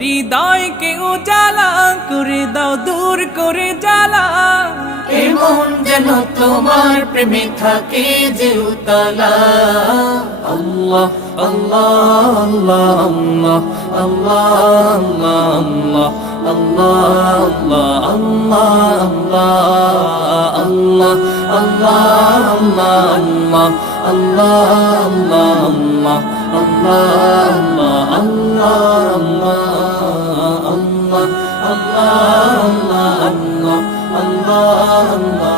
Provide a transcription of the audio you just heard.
হৃদয়কে উজালা করে দাও, দূর করে জ্বালা। এমন যেন তোমার প্রেমে থাকে যে উতলা। আল্লাহ আল্লাহ আল্লাহ আল্লাহ আল্লাহ আল্লাহ আল্লাহ আল্লাহ আল্লাহ আল্লাহ আল্লাহ আল্লাহ আল্লাহ আল্লাহ আল্লাহ আল্লাহ আল্লাহ আল্লাহ আল্লাহ